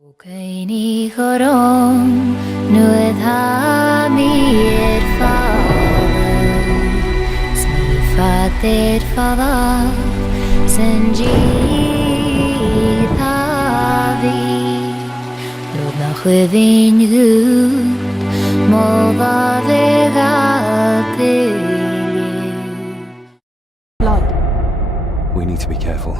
Ni chorom nuad ha mi fader smi fada senji thavi lod na chwedin gud moda vega Blood. We need to be careful.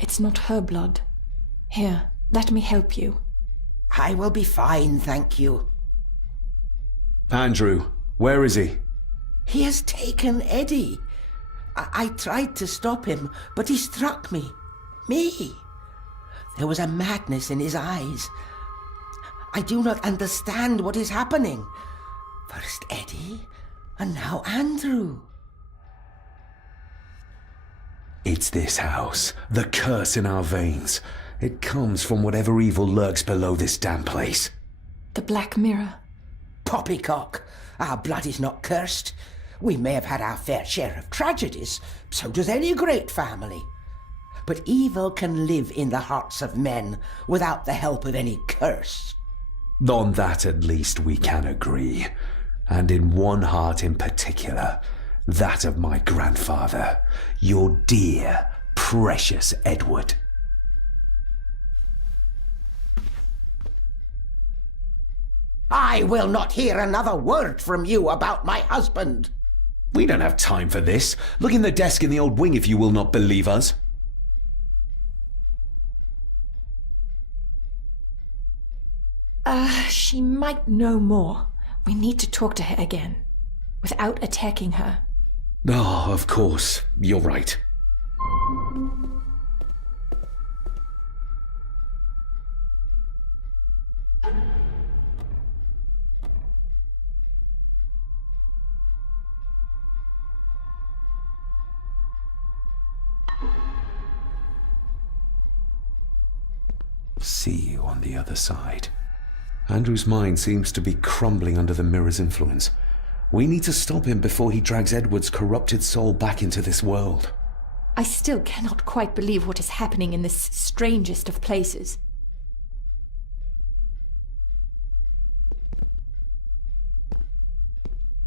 It's not her blood. Here, let me help you. I will be fine, thank you. Andrew, where is he? He has taken Eddie. I tried to stop him, but he struck me. Me. There was a madness in his eyes. I do not understand what is happening. First Eddie, and now Andrew. It's this house. The curse in our veins. It comes from whatever evil lurks below this damn place. The Black Mirror. Poppycock. Our blood is not cursed. We may have had our fair share of tragedies. So does any great family. But evil can live in the hearts of men without the help of any curse. On that at least we can agree. And in one heart in particular. That of my grandfather. Your dear, precious Edward. I will not hear another word from you about my husband. We don't have time for this. Look in the desk in the old wing if you will not believe us. She might know more. We need to talk to her again, without attacking her. Oh, of course. You're right. See you on the other side. Andrew's mind seems to be crumbling under the mirror's influence. We need to stop him before he drags Edward's corrupted soul back into this world. I still cannot quite believe what is happening in this strangest of places.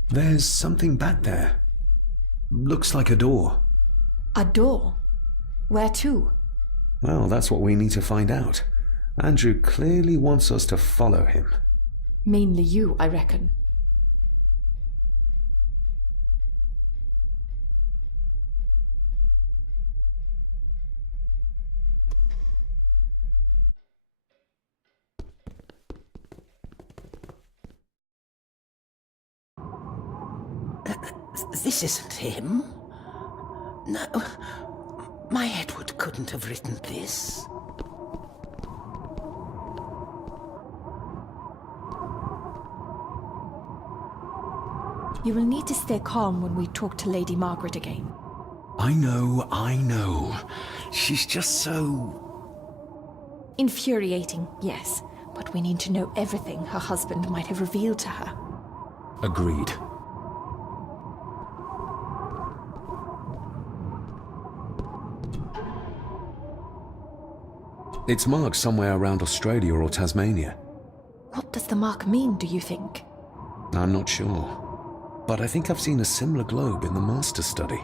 There's something back there. Looks like a door. A door? Where to? Well, that's what we need to find out. Andrew clearly wants us to follow him. Mainly you, I reckon. This isn't him. No, my Edward couldn't have written this. You will need to stay calm when we talk to Lady Margaret again. I know. She's just so... Infuriating, yes, but we need to know everything her husband might have revealed to her. Agreed. It's marked somewhere around Australia or Tasmania. What does the mark mean, do you think? I'm not sure. But I think I've seen a similar globe in the master study.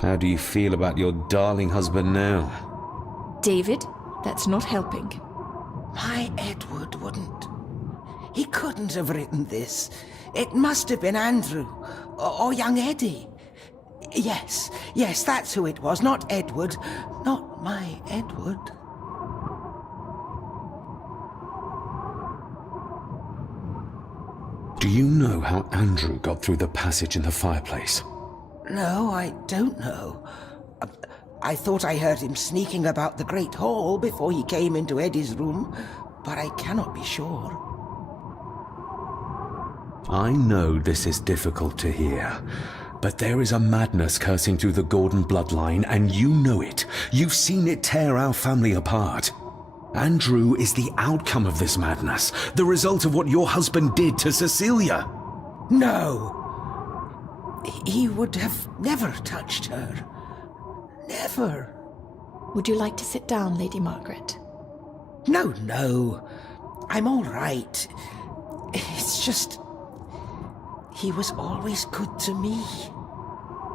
How do you feel about your darling husband now? David, that's not helping. My Edward wouldn't. He couldn't have written this. It must have been Andrew, or young Eddie. Yes, that's who it was, not Edward. Not my Edward. Do you know how Andrew got through the passage in the fireplace? No, I don't know. I thought I heard him sneaking about the Great Hall before he came into Eddie's room, but I cannot be sure. I know this is difficult to hear, but there is a madness coursing through the Gordon bloodline, and you know it. You've seen it tear our family apart. Andrew is the outcome of this madness, the result of what your husband did to Cecilia. No! He would have never touched her. Never. Would you like to sit down, Lady Margaret? No, no. I'm all right. It's just... he was always good to me.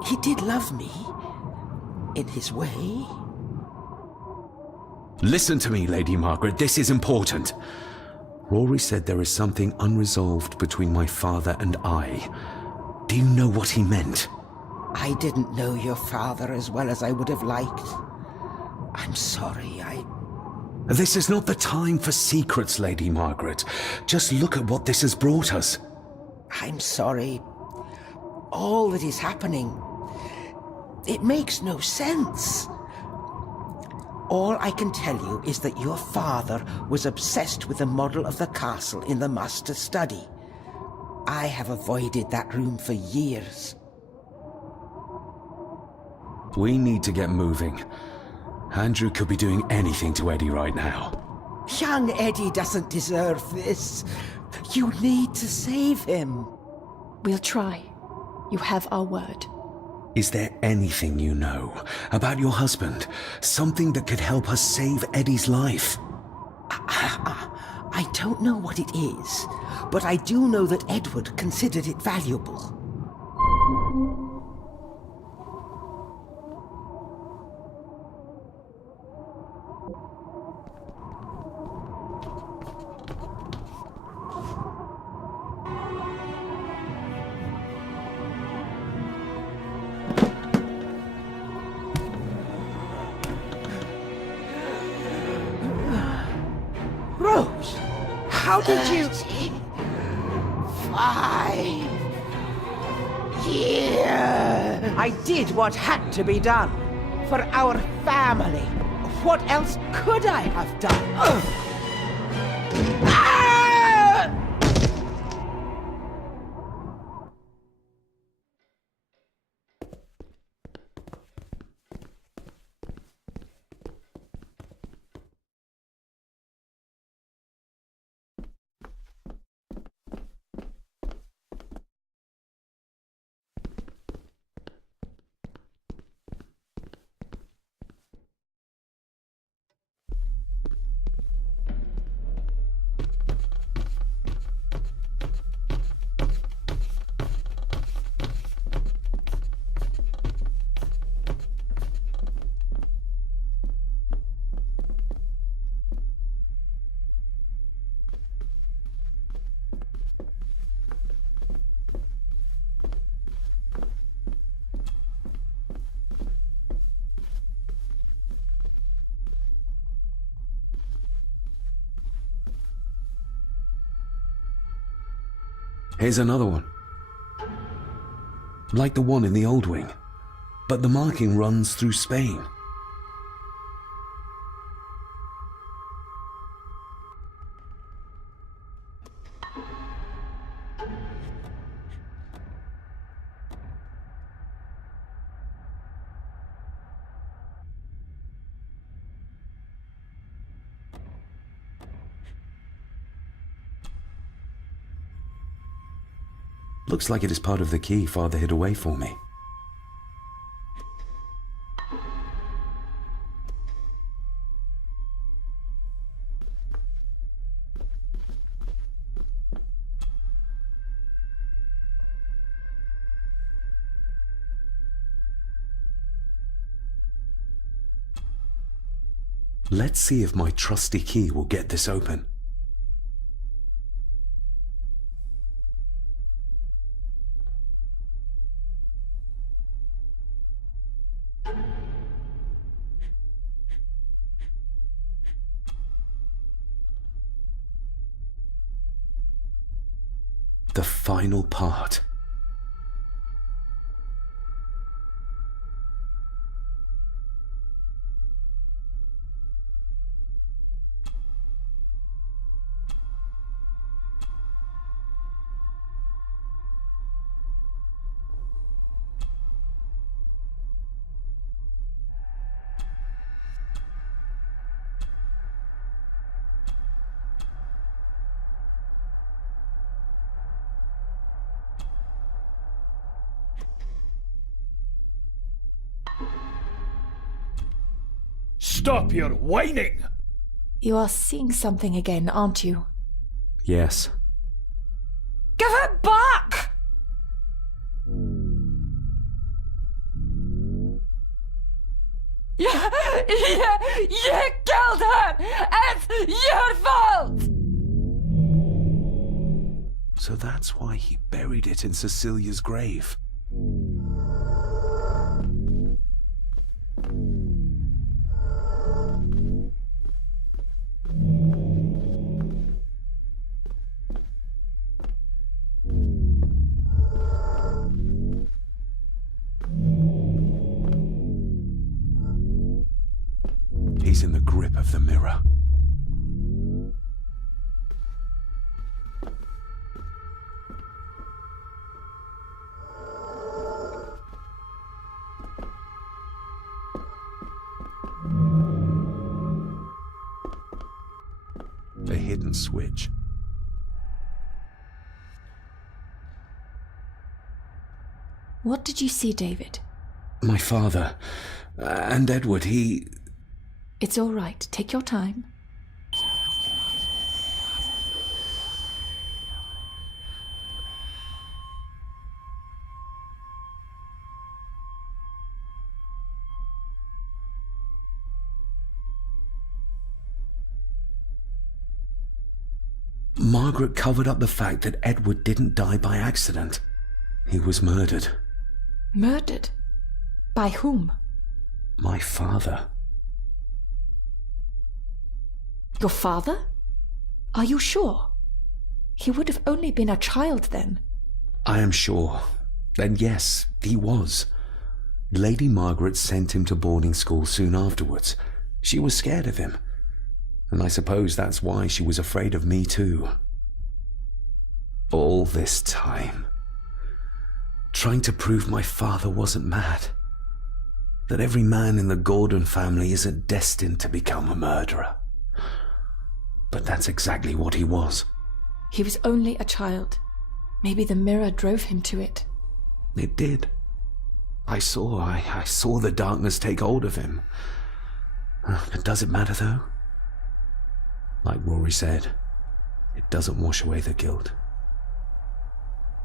He did love me. In his way. Listen to me, Lady Margaret. This is important. Rory said there is something unresolved between my father and I. Do you know what he meant? I didn't know your father as well as I would have liked. I'm sorry, This is not the time for secrets, Lady Margaret. Just look at what this has brought us. I'm sorry. All that is happening, it makes no sense. All I can tell you is that your father was obsessed with the model of the castle in the master's study. I have avoided that room for years. We need to get moving. Andrew could be doing anything to Eddie right now. Young Eddie doesn't deserve this. You need to save him. We'll try. You have our word. Is there anything you know about your husband? Something that could help us save Eddie's life? I don't know what it is, but I do know that Edward considered it valuable. Rose, how did you... 5 years. I did what had to be done. For our family. What else could I have done? Ah! Here's another one. Like the one in the old wing, but the marking runs through Spain. Looks like it is part of the key Father hid away for me. Let's see if my trusty key will get this open. The final part. Stop your whining! You are seeing something again, aren't you? Yes. Give it back! You killed her! It's your fault! So that's why he buried it in Cecilia's grave. He's in the grip of the mirror. A hidden switch. What did you see, David? My father and Edward, It's all right. Take your time. Margaret covered up the fact that Edward didn't die by accident. He was murdered. Murdered? By whom? My father. Your father? Are you sure? He would have only been a child then. I am sure. And yes, he was. Lady Margaret sent him to boarding school soon afterwards. She was scared of him. And I suppose that's why she was afraid of me too. All this time, trying to prove my father wasn't mad. That every man in the Gordon family isn't destined to become a murderer. But that's exactly what he was. He was only a child. Maybe the mirror drove him to it. It did. I saw the darkness take hold of him. But does it matter though? Like Rory said, it doesn't wash away the guilt.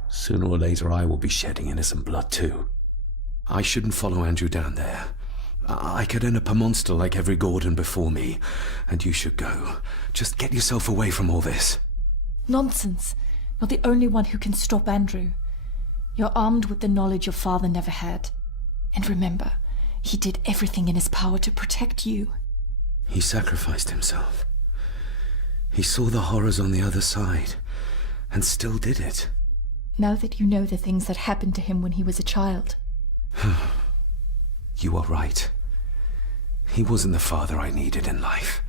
Sooner or later I will be shedding innocent blood too. I shouldn't follow Andrew down there. I could end up a monster like every Gordon before me, and you should go. Just get yourself away from all this. Nonsense. You're the only one who can stop Andrew. You're armed with the knowledge your father never had. And remember, he did everything in his power to protect you. He sacrificed himself. He saw the horrors on the other side, and still did it. Now that you know the things that happened to him when he was a child. You are right. He wasn't the father I needed in life.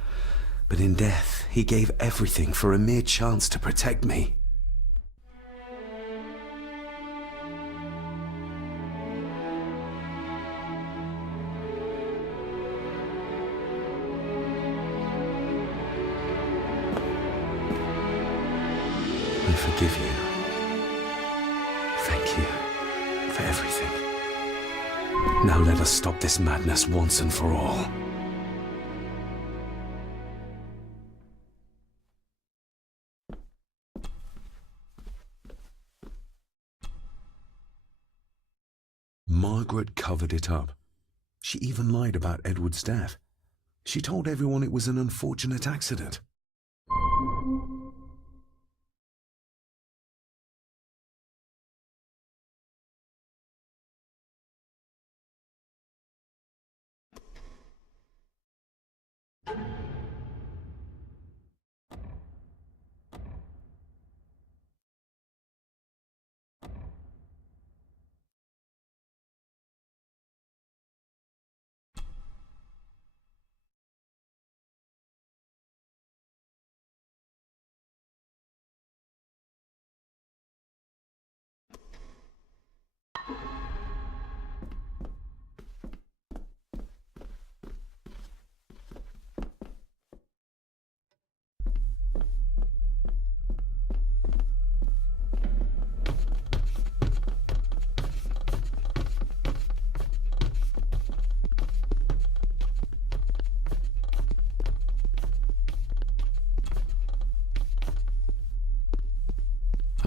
But in death, he gave everything for a mere chance to protect me. I forgive you. Thank you for everything. Now let us stop this madness once and for all. Margaret covered it up. She even lied about Edward's death. She told everyone it was an unfortunate accident.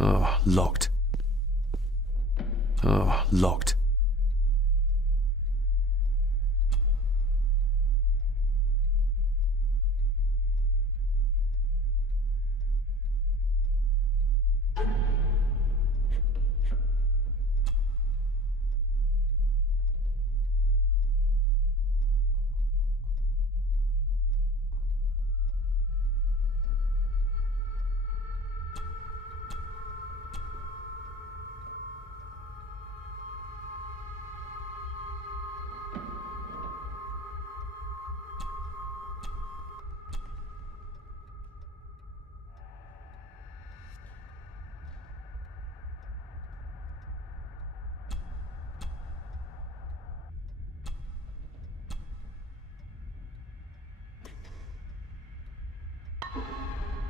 Oh, locked. Oh, locked.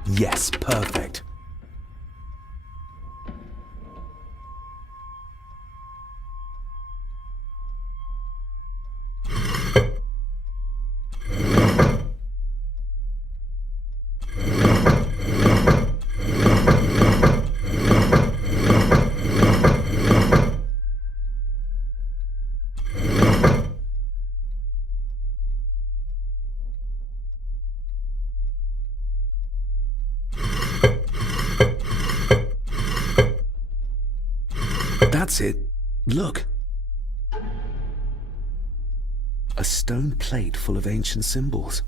Yes, perfect. That's it. Look. A stone plate full of ancient symbols.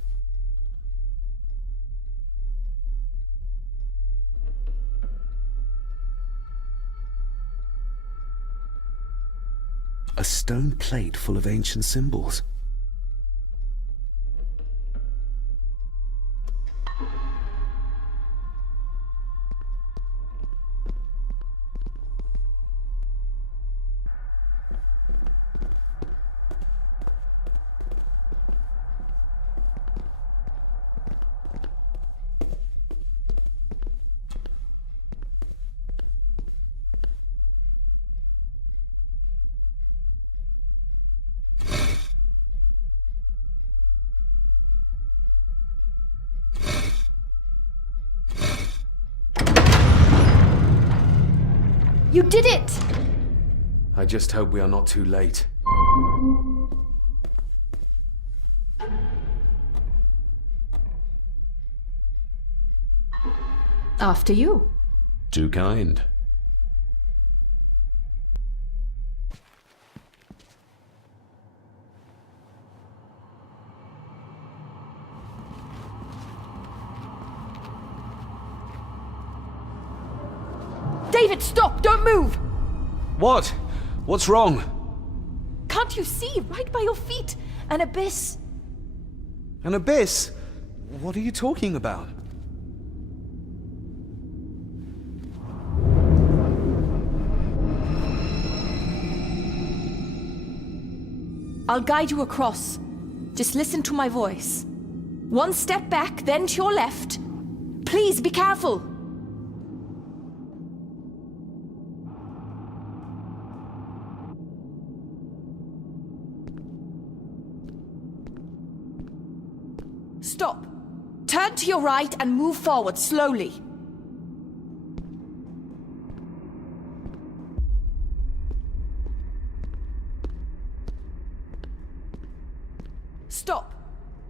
A stone plate full of ancient symbols. You did it! I just hope we are not too late. After you. Too kind. David, stop! Don't move! What? What's wrong? Can't you see? Right by your feet. An abyss. An abyss? What are you talking about? I'll guide you across. Just listen to my voice. One step back, then to your left. Please be careful. Stop. Turn to your right and move forward slowly. Stop.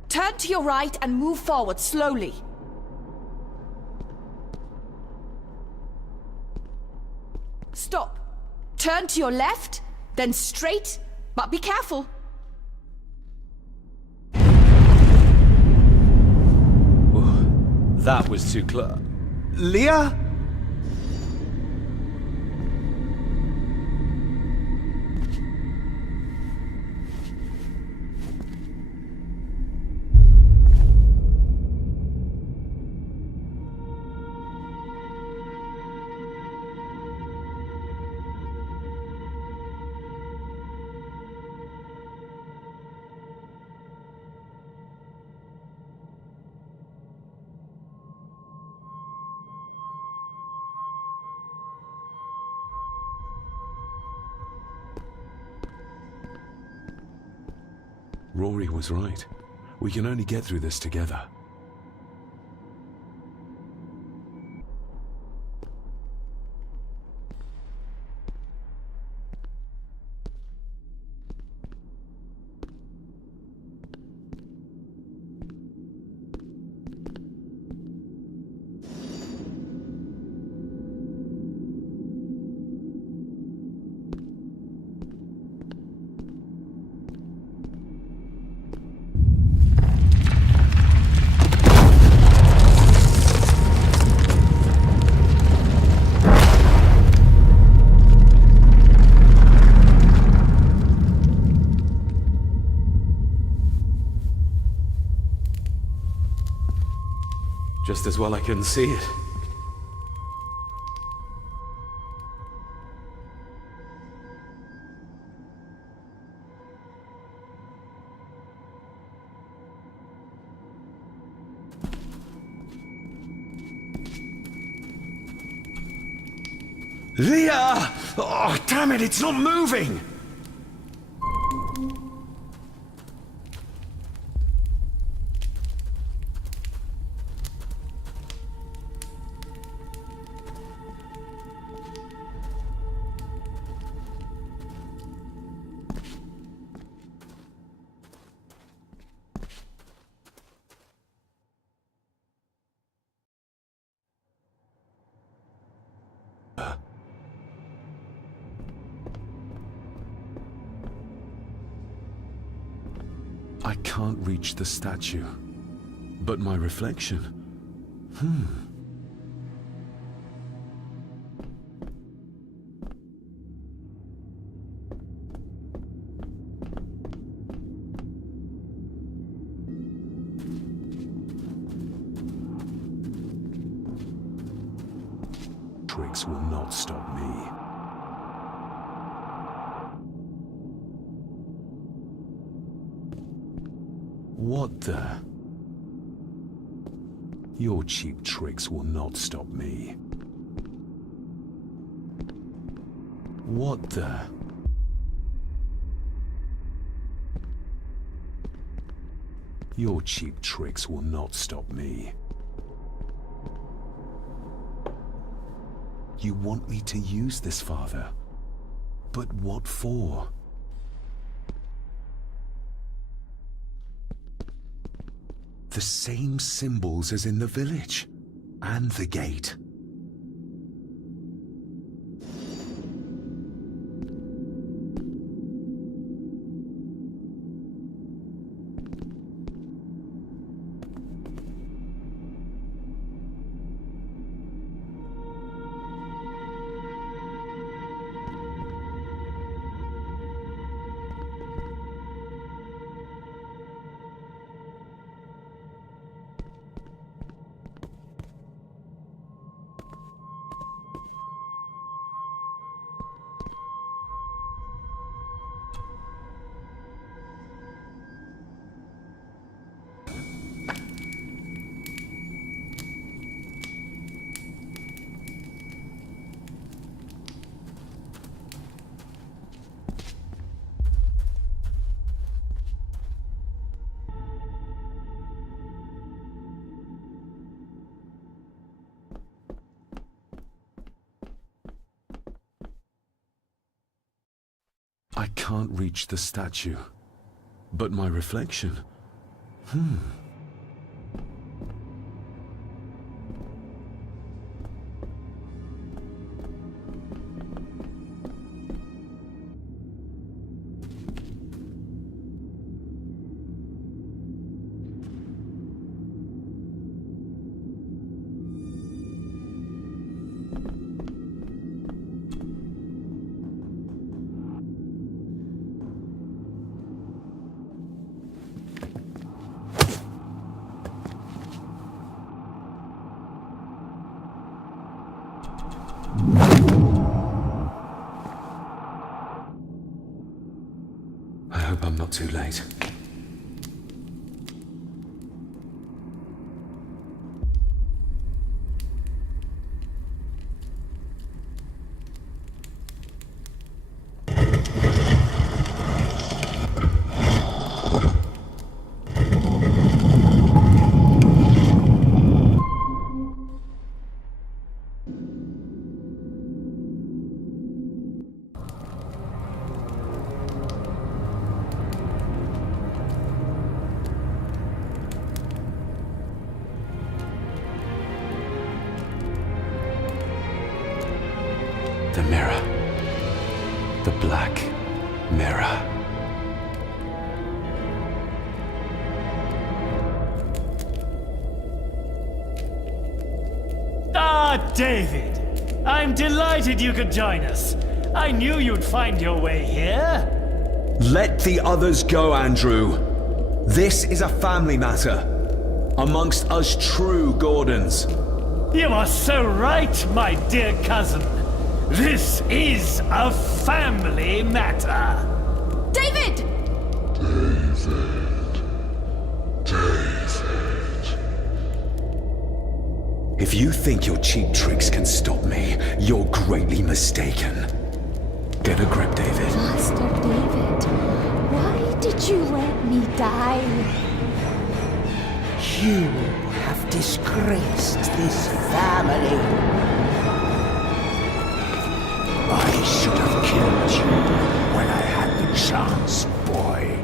Turn to your right and move forward slowly. Stop. Turn to your left, then straight, but be careful. That was too close. Leah? Rory was right. We can only get through this together. Just as well I couldn't see it. Leah! Oh, damn it, it's not moving! I can't reach the statue, but my reflection. Tricks will not stop me. What the? Your cheap tricks will not stop me. What the? Your cheap tricks will not stop me. You want me to use this, Father? But what for? The same symbols as in the village, and the gate. I can't reach the statue, but my reflection. I hope I'm not too late. The mirror. The black mirror. Ah, David! I'm delighted you could join us. I knew you'd find your way here. Let the others go, Andrew. This is a family matter. amongst us true Gordons. You are so right, my dear cousin. This is a family matter. David! If you think your cheap tricks can stop me, you're greatly mistaken. Get a grip, David. Master David, why did you let me die? You have disgraced this family. I should have killed you when I had the chance, boy.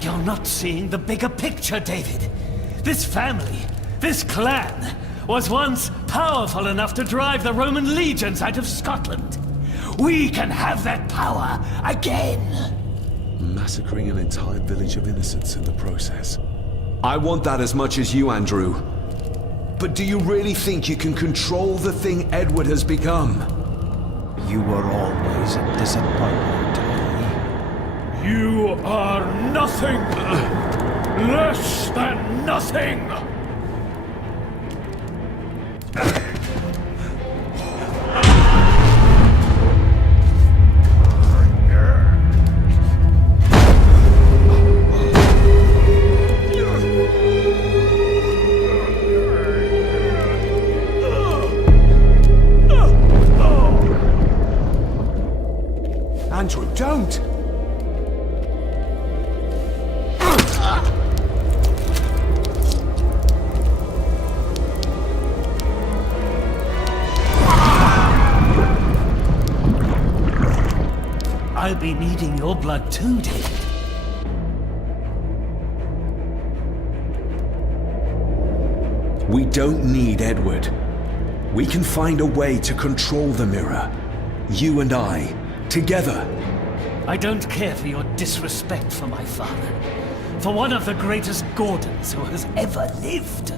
You're not seeing the bigger picture, David. This family, this clan, was once powerful enough to drive the Roman legions out of Scotland. We can have that power again. Massacring an entire village of innocents in the process. I want that as much as you, Andrew. But do you really think you can control the thing Edward has become? You were always a disappointment to me. You are nothing. Less than nothing. Andrew, don't! I'll be needing your blood too, David. We don't need Edward. We can find a way to control the mirror. You and I, together. I don't care for your disrespect for my father. For one of the greatest Gordons who has ever lived.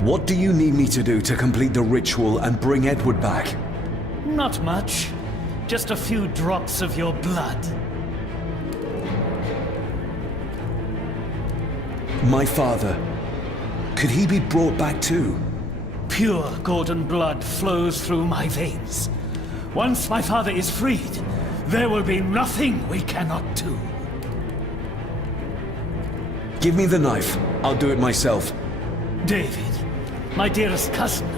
What do you need me to do to complete the ritual and bring Edward back? Not much. Just a few drops of your blood. My father, could he be brought back too? Pure Gordon blood flows through my veins. Once my father is freed, there will be nothing we cannot do. Give me the knife. I'll do it myself. David, my dearest cousin,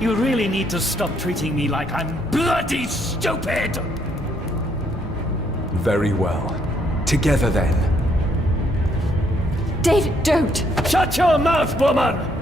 you really need to stop treating me like I'm bloody stupid! Very well. Together then. David, don't! Shut your mouth, woman!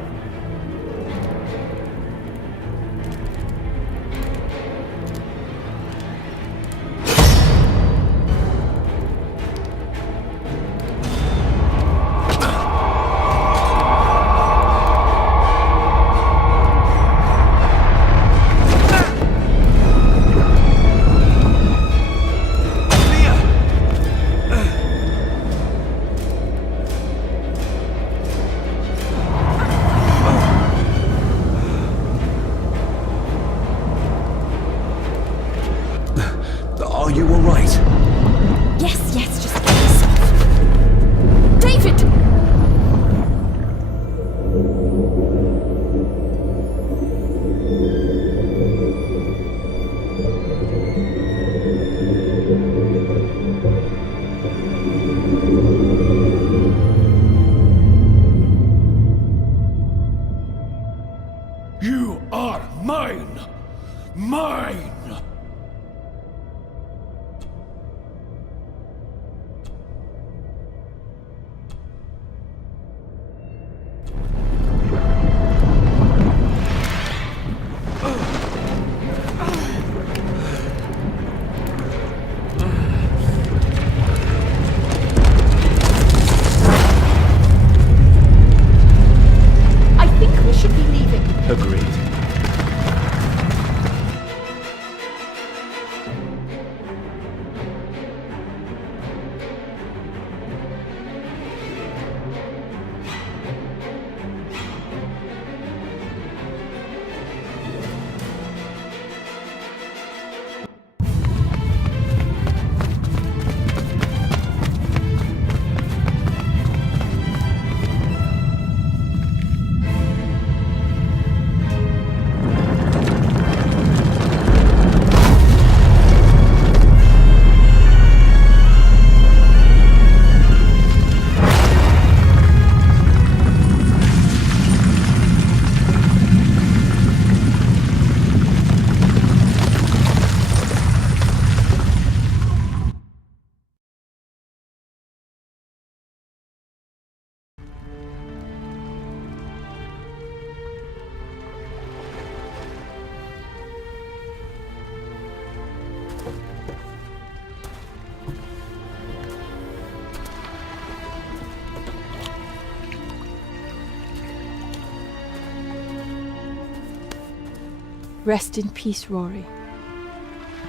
Rest in peace, Rory.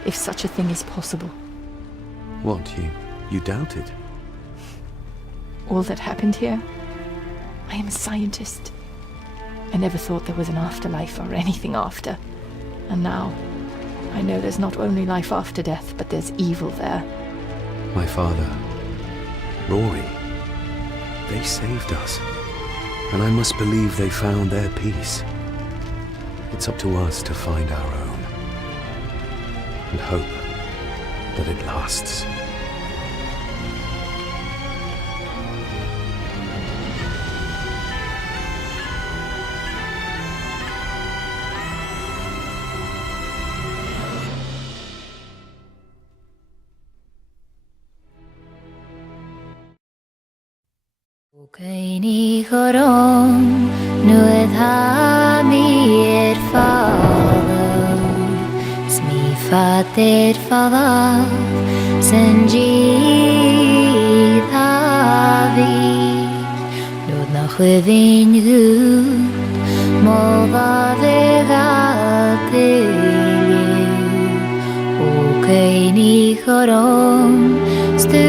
If such a thing is possible. What, you doubt it? All that happened here? I am a scientist. I never thought there was an afterlife or anything after. And now, I know there's not only life after death, but there's evil there. My father, Rory, they saved us. And I must believe they found their peace. It's up to us to find our own. And hope that it lasts. Okaini chorom nuedd ha mi father smi fader father senji thavi nod na chwefin gud moda vegatilu Okaini chorom stu